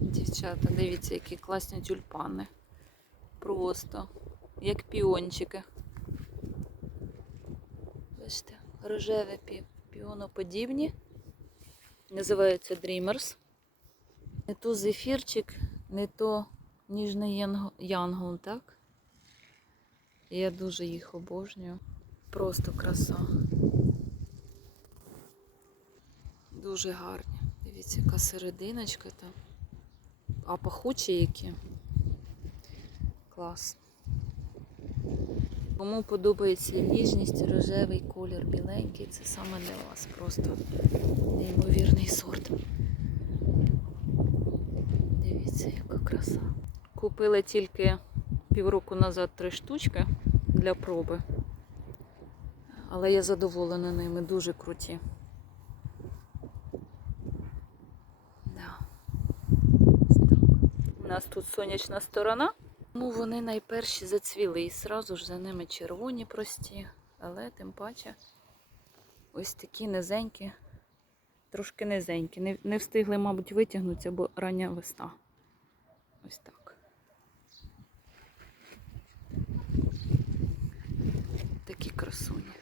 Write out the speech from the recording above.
Дівчата, дивіться, які класні тюльпани. Просто як піончики. Бачите, рожеві пі- піоноподібні. Називаються Dreamers. Не то зефірчик, не то ніжний янг- янгол, так? Я дуже їх обожнюю. Просто краса. Дуже гарні. Дивіться, яка серединочка там. А пахучі які. Клас. Кому подобається ніжність, рожевий колір біленький, це саме для вас. Просто неймовірний сорт. Дивіться, яка краса. Купили тільки півроку назад три штучки для проби. Але я задоволена ними, дуже круті. Да. Ось так. У нас тут сонячна сторона. Ну, вони найперші зацвіли і зразу ж за ними червоні прості, але тим паче ось такі низенькі, трошки низенькі. Не, не встигли, мабуть, витягнутися, бо рання весна. Ось так. Такі красуні.